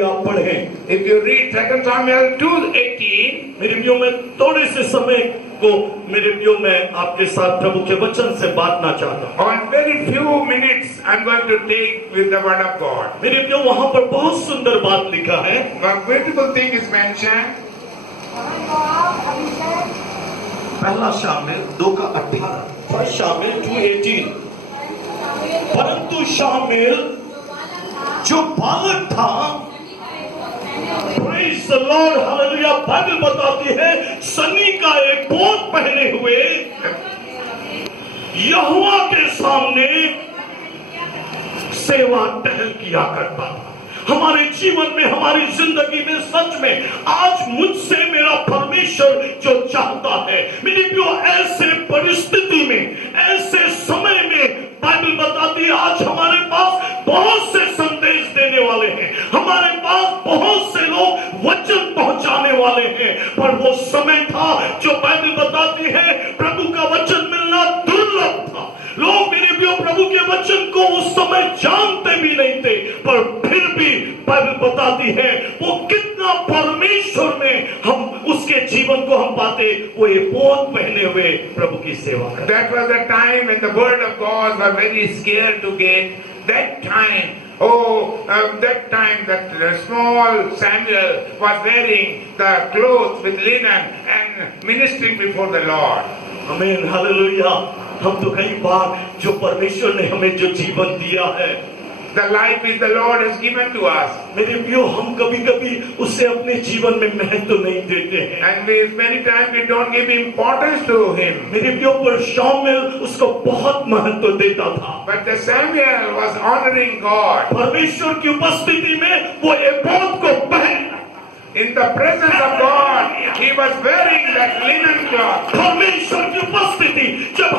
आप पढ़ें, If you read 2 Samuel 2:18, मेरे प्रियो में थोड़े से समय को मेरे प्रियो में आपके साथ प्रभु के वचन से बांटना चाहता हूँ। on very few minutes I'm going to take with the word of God. मेरे प्रियो वहां पर बहुत सुंदर बात लिखा है। One beautiful thing is mentioned. पहला शामिल 2:18, फर्स्ट शामिल 2:18। परंतु शामिल जो बालक था, praise the Lord, hallelujah, Bible बताती है सनी का एक कोट पहने हुए यहोवा के सामने सेवा टहल किया करता था। हमारे जीवन में, हमारी जिंदगी में सच में आज मुझसे मेरा परमेश्वर जो चाहता है, मेरी प्रियो, ऐसे परिस्थिति में, ऐसे समय में बाइबल बताती है आज हमारे पास बहुत से संदेश देने वाले हैं, हमारे पास बहुत से लोग वचन पहुंचाने वाले हैं, पर वो समय था जो बाइबल बताती है प्रभु का वचन मिलना दुर्लभ था। लोग मेरे प्रियो प्रभु के वचन को उस समय जानते भी नहीं थे, पर फिर भी बाइबल बताती है वो कितना परमेश्वर में हम उसके जीवन को हम पाते, वो ये पोत पहने हुए प्रभु की सेवा करते। That was the time when the word of God was very scarce to get. That time, that small Samuel was wearing the clothes with linen and ministering before the Lord. आमीन, हालेलुया। हम तो कई बार जो परमेश्वर ने हमें जो जीवन दिया है, The life is the Lord has given to us. मेरे प्रियो, हम कभी-कभी उसे अपने जीवन में महत्व नहीं देते हैं। And many times we don't give importance to him. मेरे प्रियो, पर शामिल उसको बहुत महत्व देता था। But the Samuel was honoring God. परमेश्वर की उपस्थिति में वो एपोद को पहन, In the presence of God, he was wearing that linen cloth. परमेश्वर की उपस्थिति, जब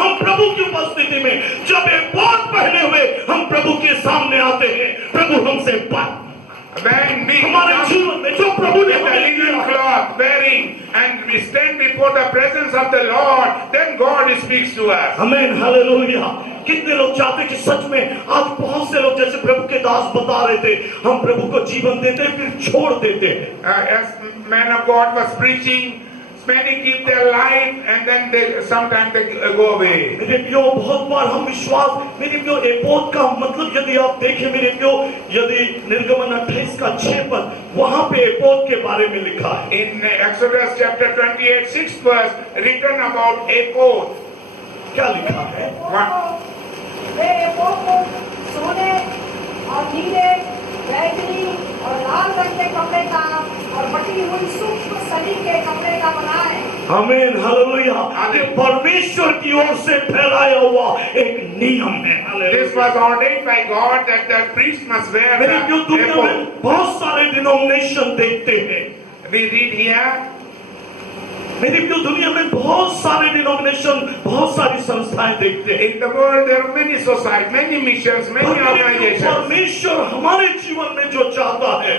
हम प्रभु की उपस्थिति में जब एपोद पहने हुए हम प्रभु के सामने आते हैं, प्रभु हमसे बात, When we हमारे come जीवन में जो प्रभु ने with the हमें linen दिया, cloth wearing and we stand before the presence of the Lord, then God speaks to us. आमीन, हालेलुया। कितने लोग चाहते कि सच में आज बहुत से लोग जैसे प्रभु के दास बता रहे थे, हम प्रभु को जीवन देते हैं फिर छोड़ देते हैं। As man of God was preaching, many keep their life and then sometimes they go away. मेरे प्रियो, बहुत बार हम विश्वास, मेरे प्रियो, एपोद का मतलब यदि आप देखें मेरे प्रियो, यदि निर्गमन 28:6 पर वहां पे एपोद के बारे में लिखा है। In Exodus chapter 28, 6th verse, written about ephod. क्या लिखा है? वे एपोद को सोने और नीले, बैगनी और लाल रंग के कपड़े का और बटी हुई सूक्ष्म सनी के कपड़े का बनाए। आमीन, हालेलुया। ये परमेश्वर की ओर से फैलाया हुआ एक नियम है। This was ordained by God that the priest must wear मेरे प्रियो, the दुनिया में ephod. बहुत सारे डिनोमिनेशन देखते हैं। We read here, मेरे प्रियो, दुनिया में बहुत सारे डिनोमिनेशन, बहुत सारी संस्थाएं देखते हैं। in the world there are many societies, many missions, many पर मेरे प्रियो, organizations. परमेश्वर हमारे जीवन में जो चाहता है,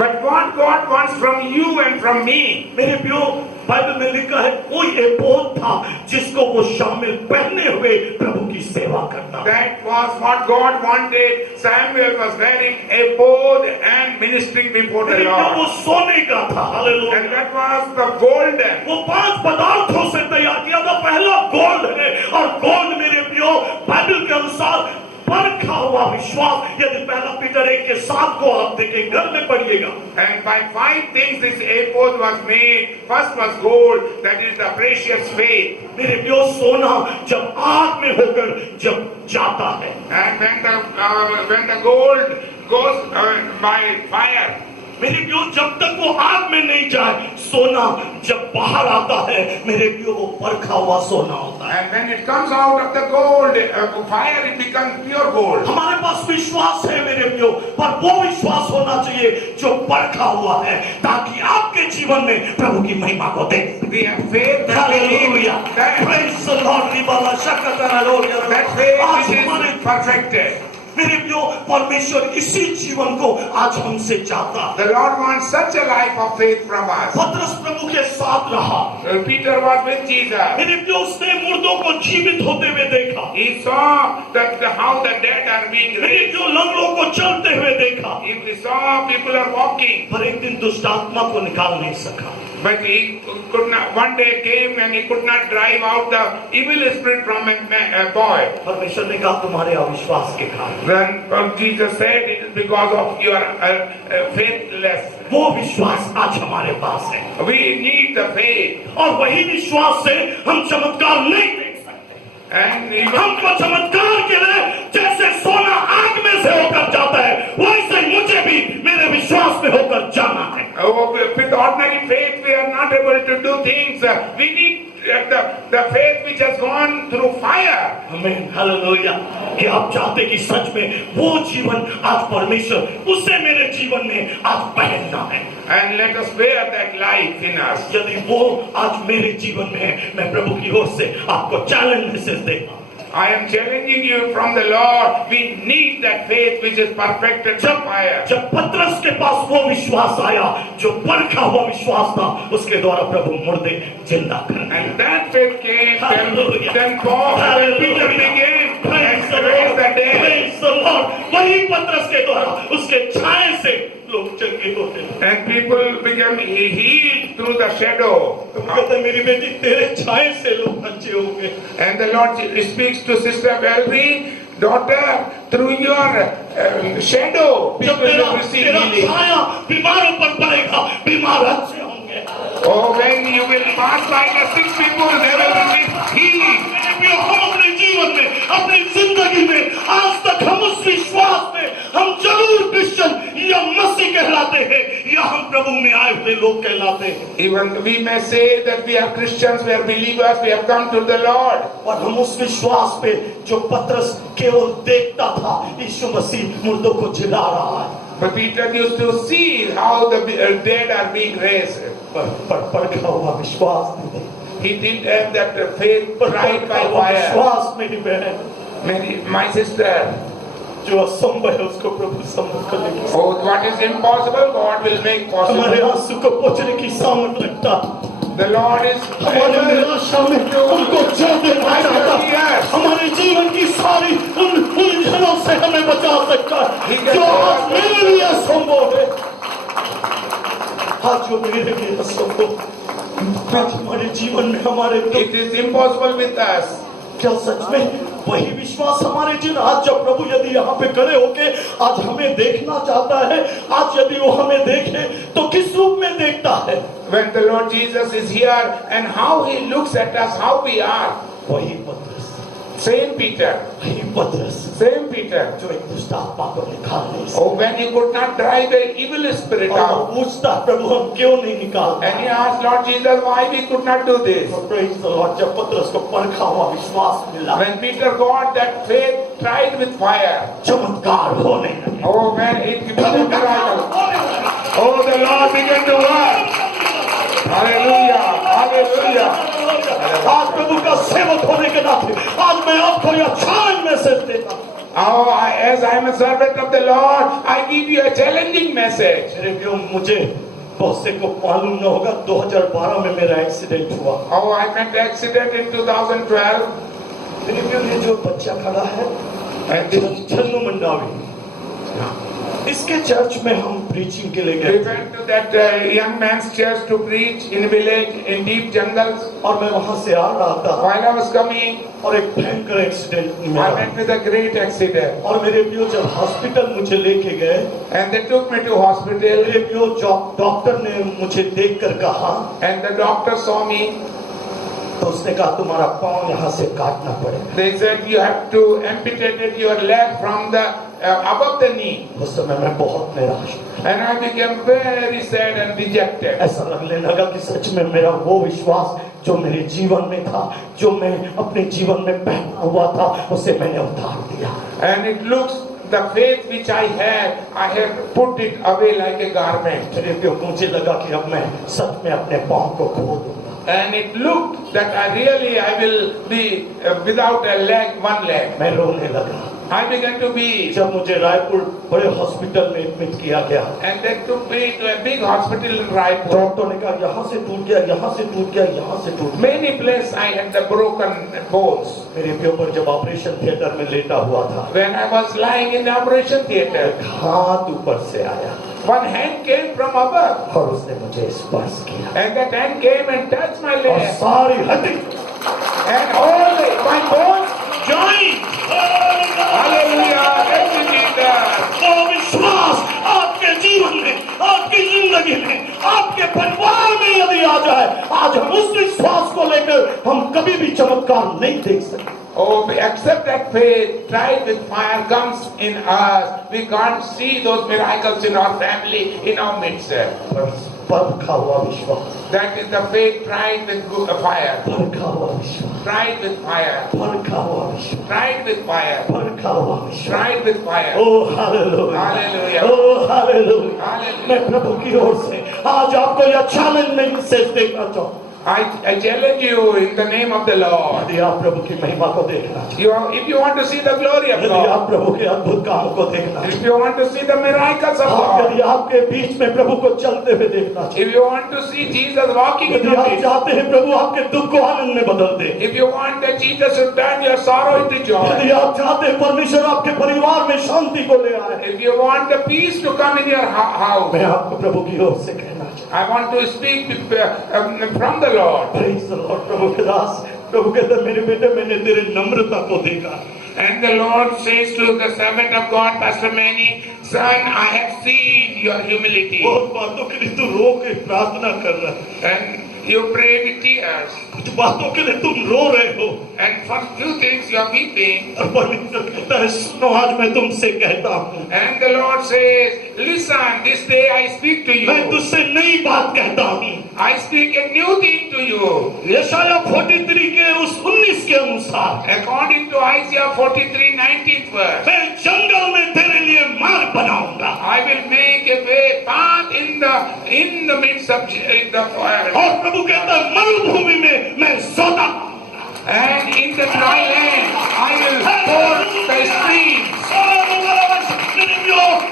But what God wants from you and from me, मेरे प्रियो, बाइबल में लिखा है कोई एपोद था जिसको वो शामिल पहने हुए प्रभु की सेवा करना। that was what God wanted. Samuel was wearing ephod and ministering before the मेरे प्रियो, वो Lord. सोने का था, And hallelujah. that was the golden. वो 5 पदार्थों से तैयार किया था। पहला गोल्ड है, और गोल्ड मेरे प्रियो बाइबल के अनुसार परखा हुआ विश्वास। यदि पहला पीटर 1:7 को आप देखें, घर में पढ़िएगा। And by 5 things this ephod was made. First was gold, that is the precious faith. मेरे प्रियो, सोना जब आग में होकर जब जाता है, And when the gold goes by fire, मेरे प्रियो, जब तक वो आग में नहीं जाए, सोना जब बाहर आता है, मेरे प्रियो, वो परखा हुआ सोना होता है। and when it comes out of the gold fire, it becomes pure gold. हमारे पास विश्वास है मेरे प्रियो, पर वो विश्वास होना चाहिए जो परखा हुआ है, ताकि आपके जीवन में प्रभु की महिमा को दे। We have faith that hallelujah, that praise the Lord, रिबाला शकतरा लोरिया, faith आज which हमारे is perfected. मेरे प्रियो, परमेश्वर इसी जीवन को आज हमसे चाहता है। The Lord wants such a life of faith from us. पतरस प्रभु के साथ रहा। Peter was with Jesus. मेरे प्रियो, उसने मुर्दों को जीवित होते हुए देखा। He saw how the dead are being मेरे raised. प्रियो, लंगड़ों को चलते हुए देखा। He saw people are walking. पर एक दिन दुष्ट आत्मा को निकाल नहीं सका। But he could not. One day came and he could not drive out the evil spirit from a boy. परमेश्वर ने कहा तुम्हारे अविश्वास के कारण। Then Jesus said, "It is because of your faithless." वो विश्वास आज हमारे पास है, We need the faith, और वही विश्वास से हम चमत्कार नहीं देख सकते। and even हमको चमत्कार के लिए जैसे सोना आग में से होकर जाता है, वैसे ही मुझे भी मेरे विश्वास में होकर जाना है। with ordinary faith we are not able to do things. We need the faith which has gone through fire. आमीन, हालेलुया। कि आप चाहते कि सच में वो जीवन आज परमेश्वर उसे मेरे जीवन में आज पहनना है, And let us wear that life in us. यदि वो आज मेरे जीवन में है, मैं प्रभु की ओर से आपको चैलेंज मैसेज देता हूं। I am challenging you from the Lord. We need that faith which is perfected by fire. जब पतरस के पास वो विश्वास आया, जो परखा हुआ विश्वास था, उसके द्वारा प्रभु मुर्दे जिंदा कर दिए। And that faith came, Hallelujah. then Paul and Peter began and raised the dead. Praise the Lord। वही पतरस के द्वारा उसके छाए से लोग चंगे होते हैं। And people became healed through the shadow. कहते हैं, मेरी बेटी तेरे छाए से लोग अच्छे होंगे। And the Lord speaks to Sister Valerie, daughter, through your shadow, जब people will receive तेरा healing. छाया बीमारों पर पड़ेगा, बीमार अच्छे होंगे। Oh, when you will pass by the sick people, they will receive healing. मेरे प्रियो, हम अपने जीवन में, अपनी जिंदगी में आज तक हम उस विश्वास में हम जरूर क्रिश्चियन या मसीह कहलाते हैं, या हम प्रभु में आए हुए लोग कहलाते हैं। Even we may say that we are Christians, we are believers, we have come to the Lord. और हम उस विश्वास पे जो पतरस केवल देखता था, यीशु मसीह मुर्दों को जिला रहा है। But Peter used to see how the dead are being raised. पर परखा हुआ विश्वास नहीं। He didn't have that faith tried by fire. विश्वास मेरी बहन, My sister, जो असंभव है उसको प्रभु संभव करने की, oh, what is impossible, God will make हमारे possible. आंसू को पोंछने की सामर्थ रखता, The Lord is हमारे निराशा में उनको जो देना चाहता, हमारे जीवन की सारी उन उलझनों से हमें बचा सकता है, जो आज मेरे लिए असंभव है, आज जो मेरे लिए असंभव, आज हमारे जीवन में हमारे It is impossible with us. क्या सच में वही विश्वास हमारे जीवन, आज जब प्रभु यदि यहाँ पे खड़े होके आज हमें देखना चाहता है, आज यदि वो हमें देखे तो किस रूप में देखता है? When the Lord Jesus is here and how He looks at us, how we are. वही पतरस, Same Peter, वही पतरस same Peter. जो एक दुष्ट आत्मा को निकाल नहीं Oh, when he could not drive the evil spirit सकता, और out. पूछता प्रभु हम क्यों नहीं निकालते? And he asked Lord Jesus why we could not do this. Praise the Lord, जब पतरस को परखा हुआ विश्वास मिला, When Peter got that faith tried with fire. चमत्कार होने लगे। Oh, when it became a miracle. Oh, the Lord began to work. Hallelujah, hallelujah. आज प्रभु का सेवक होने के नाते आज मैं आपको यह चैलेंज मैसेज देता हूं। Oh, as I am a servant of the Lord, I give you a challenging message. मेरे प्रियो, मुझे बहुत से को मालूम न होगा, 2012 में मेरा एक्सीडेंट हुआ। Oh, I met an accident in 2012. मेरे प्रियो, ये जो बच्चा खड़ा है, छन्नू मंडावी, इसके चर्च में हम प्रीचिंग के लिए We गए went to that young man's church to preach in village in deep jungles. और मैं वहां से आ रहा था While I was coming, और एक भयंकर एक्सीडेंट I मिला, met with a great accident. और मेरे प्रियो जब हॉस्पिटल मुझे लेके गए, And they took me to hospital. मेरे प्रियो डॉक्टर ने मुझे देखकर कहा, And the doctor saw me. तो उसने कहा तुम्हारा पाँव यहाँ से काटना पड़ेगा। They said you have to amputate your leg from the above the knee. उस समय मैं बहुत निराश, And I became very sad and dejected. ऐसा लगने लगा कि सच में मेरा वो विश्वास जो मेरे जीवन में था, जो मैं अपने जीवन में पहना हुआ था, उसे मैंने उतार दिया। And it looks the faith which I have put it away like a garment. मेरे प्रियो, मुझे लगा कि अब मैं सच में अपने पाँव को खो दूंगा। And it looked that I will be without a leg, one leg. मैं रोने लगा। I began to be, जब मुझे रायपुर बड़े हॉस्पिटल में एडमिट किया गया, and they took me to a big hospital in Raipur. Doctor ने कहा यहाँ से टूट गया, यहाँ से टूट गया, यहाँ से टूट गया। Many places I had the broken bones. मेरे के ऊपर जब ऑपरेशन थिएटर में लेटा हुआ था, When I was lying in the operation theatre, हाथ ऊपर से आया one hand came from above, और उसने मुझे स्पर्श किया and that hand came and touched my और leg, सारी हड्डी and all my bones. जाई। Hallelujah! Thank you, Jesus. वो विश्वास आपके जीवन में, आपकी जिंदगी में, आपके परिवार में यदि आ जाए, आज हम उस विश्वास को लेकर हम कभी भी चमत्कार नहीं देख सकते। Oh, except that faith tried with fire comes in us. We can't see those miracles in our family, in our midst. परखा हुआ विश्वास, That is the faith tried with fire. परखा हुआ विश्वास, Tried with fire. परखा हुआ विश्वास, Tried with fire. परखा हुआ विश्वास। Tried with fire. Oh hallelujah, Hallelujah. Oh hallelujah. Hallelujah. मैं प्रभु की ओर से आज आपको यह चैलेंज में मैसेज देना चाहूँ। I challenge you in the name of the Lord. यदि आप प्रभु की महिमा को देखना चाहते If you want to see the glory of हैं, यदि आप God, प्रभु के अद्भुत कामों को देखना चाहते if you want to see the miracles of हैं, God, यदि आपके बीच में प्रभु को चलते हुए देखना चाहते if you want to see Jesus walking हैं, in यदि your आप midst, चाहते हैं प्रभु आपके दुख को आनंद में बदल दे, if you want that Jesus to turn your sorrow into joy, यदि आप चाहते हैं परमेश्वर आपके परिवार में शांति को ले आए, if you want the peace to come in your house, मैं आपको प्रभु की ओर से कहना चाहता I want to speak from the Lord. हूँ। प्रभु के दास, प्रभु कहते हैं, मेरे बेटे मैंने तेरे नम्रता को देखा। And the Lord says to the servant of God, Pastor Manny, son, I have seen your humility. बहुत बातों के लिए तू रो के प्रार्थना कर रहा है, And you pray with tears. कुछ बातों के लिए तुम रो रहे हो, And for few things you are weeping. और परमेश्वर कहता है सुनो आज मैं तुमसे कहता हूँ, And the Lord says, listen, this day I speak to मैं you. तुझसे नई बात कहता हूँ। I speak a new thing to you. यशाया 43 के उस 19 के अनुसार According to Isaiah 43, 19th verse, मैं जंगल में तेरे लिए मार्ग बनाऊंगा I will make a way, path in the midst of the fire. और प्रभु कहता है मरुभूमि में मैं सोता And in the dry land, I will pour the streams.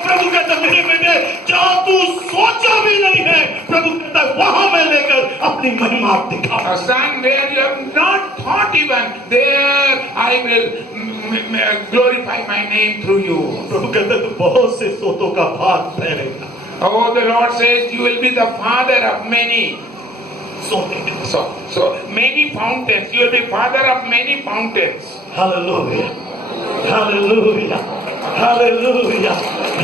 प्रभु कहता है मेरे बेटे जहाँ तू सोचा भी नहीं है, प्रभु कहता है वहां मैं लेकर अपनी महिमा दिखा। A son where you have not thought even, there I will glorify my name through you. प्रभु कहता है तू बहुत से सोतों का भाग फैलेगा। Oh, the Lord says you will be the father of many. सोते So many fountains. You will be father of many fountains. Hallelujah, hallelujah, hallelujah,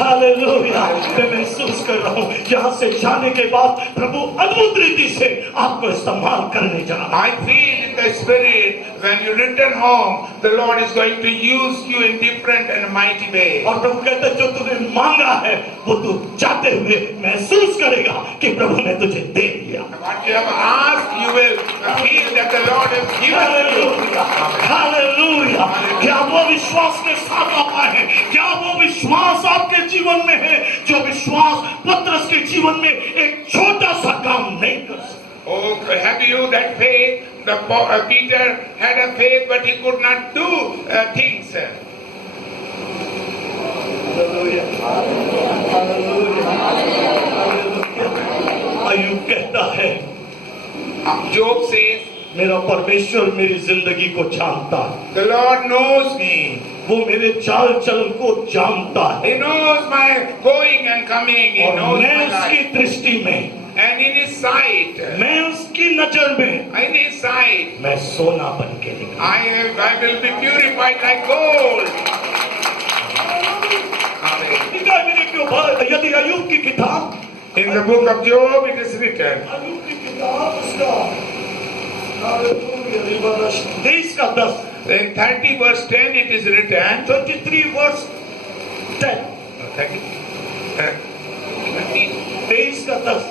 hallelujah. मैं महसूस कर रहा हूँ यहाँ से जाने के बाद प्रभु अद्भुत रीति से आपको इस्तेमाल करने जा रहा है। I feel in the spirit when you return home, the Lord is going to use you in different and mighty ways. और प्रभु कहते हैं जो तूने मांगा है वो तू जाते हुए महसूस करेगा कि प्रभु ने तुझे दे दिया। What you have asked, you will feel that the Lord has given you. Hallelujah, hallelujah. क्या वो विश्वास के साथ आता है? क्या वो विश्वास आपके जीवन में है जो विश्वास पत्रस के जीवन में एक छोटा सा काम नहीं कर सकता? Oh, have you that faith? Peter had a faith, but he could not do things. Hallelujah, hallelujah, hallelujah. अय्यूब कहता है Job says, मेरा परमेश्वर मेरी जिंदगी को जानता है, the Lord knows me. वो मेरे चाल चलन को जानता है He knows my going and coming. He और knows मैं my उसकी life. दृष्टि में, And in His sight, मैं उसकी नजर में in His sight, मैं सोना बन के निकला। I will be purified like gold. यदि अय्यूब की किताब, In the book of Job, it is written. अय्यूब की किताब उसका 23 का 10, In 30 verse 10, it is written. 23 वर्स 10, 23 का 10,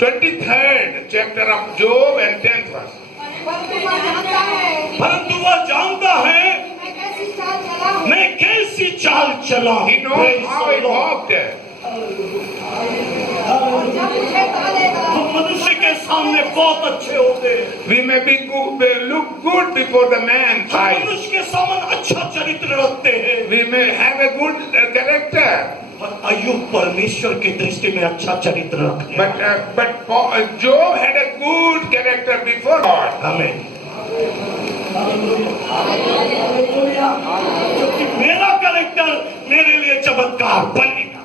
23rd chapter of Job and 10th verse. परंतु वह जानता है परंतु वह जानता है मैं कैसी चाल चला हूँ। मैं कैसी चाल चला हूं। He knows how I walked. और जब मुझे तालेगा तो मनुष्य के सामने में बहुत अच्छे होते हैं, We may be good, look good before the man's हम eyes. मनुष्य के सामने अच्छा चरित्र रखते हैं, We may have a good character. पर अय्यूब परमेश्वर की दृष्टि में अच्छा चरित्र रखने वाला। But Job had a good character before God. हमें क्योंकि मेरा कैरेक्टर मेरे लिए चमत्कार बनेगा।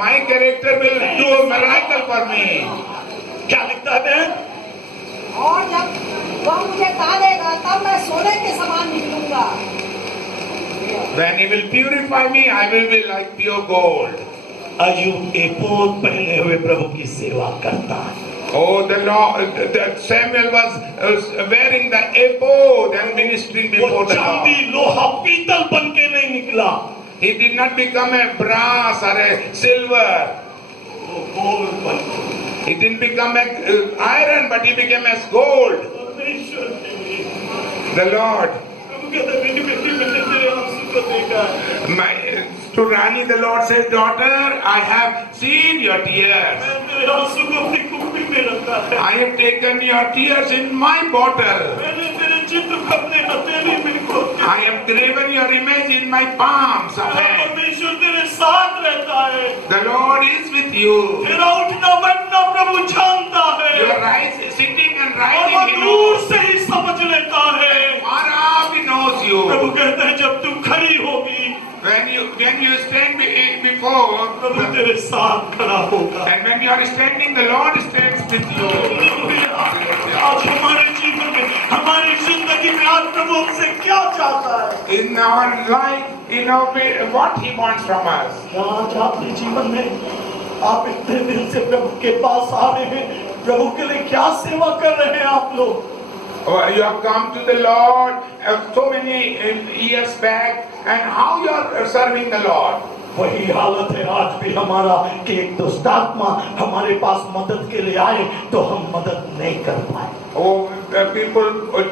My character will do a miracle for me. क्या लिखता है बहन? और जब वह मुझे डालेगा तब मैं सोने के समान निकलूंगा। When he will purify me, I will be like pure gold. अय्यूब एपोद पहने हुए प्रभु की सेवा करता है। Oh, the Lord, that Samuel was wearing the ephod and ministering वो before the चांदी Lord. लोहा पीतल बन के नहीं निकला, He did not become a brass or a silver. वो गोल्ड बन गया। He didn't become a iron, but he became as gold. परमेश्वर के लिए The Lord. प्रभु कहते हैं, मेरी बेटी मैंने तेरे आंसू को देखा है, To Rani, the Lord says, daughter, I have seen your tears. मैं तेरे आंसू को अपनी कुप्पी में रखा है, I have taken your tears in my bottle. मैंने तेरे चित्र को अपने हथेली में खोद के I have graven your image in my palms of hand. परमेश्वर तेरे साथ रहता है, The Lord is with you. तेरा उठना बैठना प्रभु जानता You है, are sitting and और rising. वो He दूर knows. से ही समझ लेता है। Far off He knows you. प्रभु कहते हैं, जब तू खड़ी होगी When you stand before, प्रभु तेरे साथ खड़ा होगा। and when you are standing, the Lord stands with you. आज हमारे जीवन में, हमारी जिंदगी में आज प्रभु हमसे क्या चाहता है? In our life, what He wants from us. आज आपके जीवन में आप इतने दिन से प्रभु के पास आ रहे हैं, प्रभु के लिए क्या सेवा कर रहे हैं आप लोग? You have come to the Lord so many years back, and how you are serving the Lord. वही हालत है आज भी हमारा कि एक दुष्टात्मा हमारे पास मदद के लिए आए तो हम मदद नहीं कर पाए। Oh,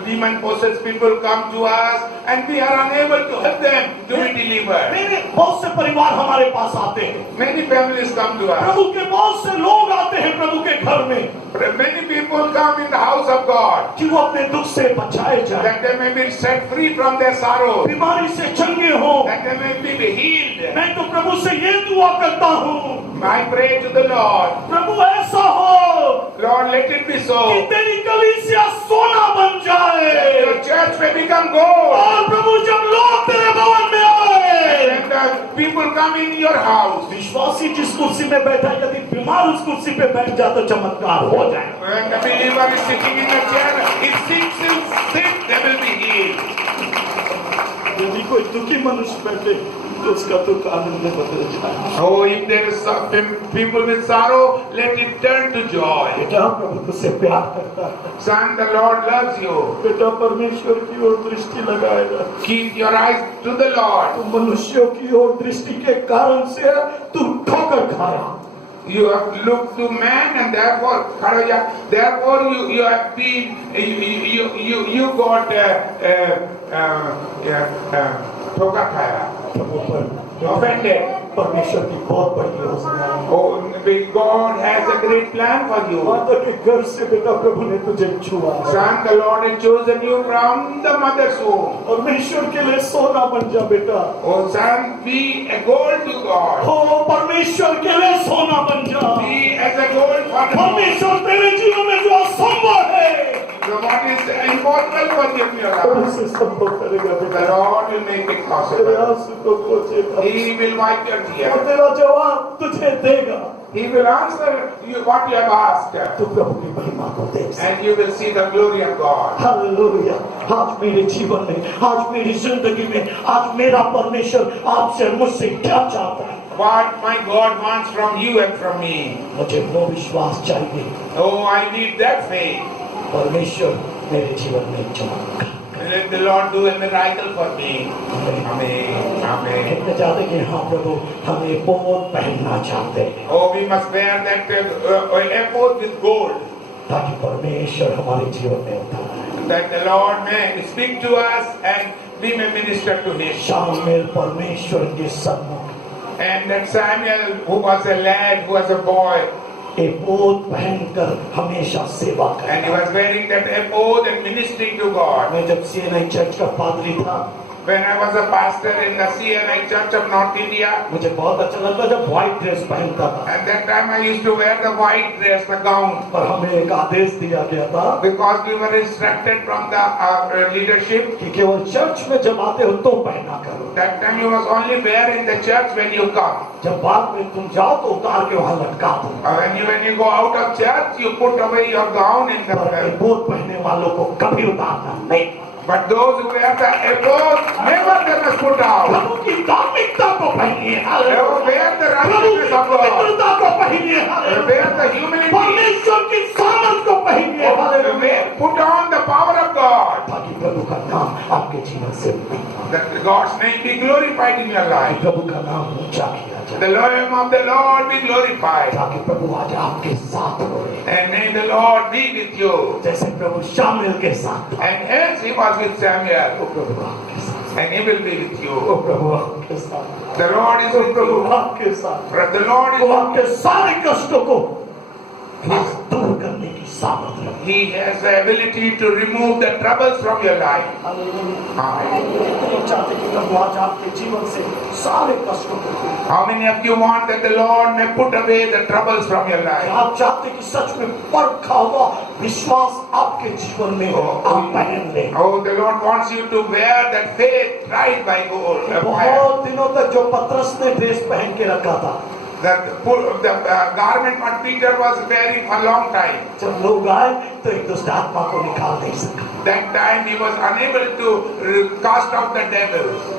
demon possessed people come to us, and we are unable to help them to be delivered. मेरे बहुत से परिवार हमारे पास आते हैं, Many families come to us. प्रभु के बहुत से लोग आते हैं प्रभु के घर में, Many people come in the house of God, कि वो अपने दुख से बचाए जाए, that they may be set free from their sorrow, बीमारी से चंगे हो। that they may be healed. मैं तो प्रभु से ये दुआ करता हूँ, I pray to the Lord, प्रभु ऐसा हो Lord, let it be कि so. तेरी कलीसिया सोना बन जाए, Your church may become gold. और प्रभु जब लोग तेरे भवन में आए, And the people come in your house. विश्वासी जिस कुर्सी में बैठा है, यदि बीमार उस कुर्सी पे बैठ जाए तो चमत्कार हो जाए। When the believer is sitting in the chair, if sick, they will be healed. यदि कोई दुखी मनुष्य बैठे तो उसका दुख आनंद में बदल जाए। Oh, if there is some people with sorrow, let it turn to joy. बेटा प्रभु तुझसे प्यार करता है, Son, the Lord loves you. बेटा परमेश्वर की ओर दृष्टि लगाएगा। Keep your eyes to the Lord. तू मनुष्यों की ओर दृष्टि के कारण से तू ठोकर खाया, You have looked to man, and therefore you have been you got ठोका खाया, प्रभु पर offended. परमेश्वर की बहुत बड़ी योजना है। Oh, God has a great plan for you. माता के घर से बेटा प्रभु ने तुझे छुआ, Son, the Lord has chosen you from the mother's womb. परमेश्वर के लिए सोना बन जा बेटा, Oh, son, be a gold to God. हो परमेश्वर के लिए सोना बन जा। Be as a gold for the Lord. परमेश्वर तेरे जीवन में जो असंभव है So what is impossible for you in your प्रभु life, से संभव करेगा the बेटा। Lord will make it तेरे possible. आंसू को पोंछेगा, He will wipe your और tears. तेरा जवाब तुझे देगा। He will answer you what you have asked, तू प्रभु की महिमा को देख। and you will see the glory of God. Hallelujah. आज मेरे जीवन में, आज मेरी जिंदगी में, आज मेरा परमेश्वर आपसे मुझसे क्या चाहता है? What my God wants from you and from me. मुझे वो विश्वास चाहिए, Oh, I need that faith. परमेश्वर मेरे जीवन में चमत्कार। Let the Lord do a miracle for me. Amen. Amen. कहते चाहते कि हाँ प्रभु हमें बहुत पहनना चाहते हैं, Oh, we must wear that ephod with gold, ताकि परमेश्वर हमारे जीवन में उतारा है। that the Lord may speak to us and we may minister to Him. Samuel परमेश्वर के सम्मुख And that Samuel, who was a lad, who was a boy, एपोद पहनकर हमेशा सेवा And he करता। was wearing that ephod and ministering to God. मैं जब CNI church का पादरी था, When I was a pastor in the CNI Church of North India, मुझे बहुत अच्छा लगता जब व्हाइट ड्रेस पहनता था। at that time I used to wear the white dress, the gown, पर हमें एक आदेश दिया गया था because we were instructed from the leadership. कि केवल चर्च में जब आते हो तो पहना करो, That time you must only wear in the church when you come. जब बाद में तुम जाओ तो उतार के वहां लटका दो। When you go out of church, you put away your gown in पर the. एपोद पहनने वालों को कभी उतारना नहीं। But those who wear the ephod, never they must put out. प्रभु की धार्मिकता को पहनिए, They wear the प्रभु righteousness की of God. पवित्रता को पहनिए, They wear the humility. परमेश्वर की सामर्थ को पहनिए, Put on the power of God. ताकि प्रभु का नाम आपके जीवन से That God's name be glorified in your life. प्रभु का नाम ऊंचा किया जाए, The name of the Lord be glorified. ताकि प्रभु आज आपके साथ हो। And may the Lord be with you. जैसे प्रभु शामुएल के साथ था, And as he was with Samuel, वो प्रभु आपके साथ, and he will be with वो you. प्रभु आपके साथ, The Lord is वो with प्रभु you. आपके साथ, The Lord वो is आपके सारे कष्टों को दूर करने की सामर्थ रखता He has the ability to remove the troubles from your life. Amen. है। चाहते कि प्रभु आज आपके जीवन से सारे कष्टों को दूर करे। How many of you want that the Lord may put away the troubles from your life? आप चाहते कि सच में परखा हुआ विश्वास आपके जीवन में आप पहन लें। Oh, the Lord wants you to wear that faith tried by gold. बहुत दिनों तक जो पतरस ने ड्रेस पहन के रखा था, The garment what Peter was wearing for a long time. जब लोग आए तो एक दुष्ट आत्मा को निकाल नहीं सका। That time he was unable to cast out the devils.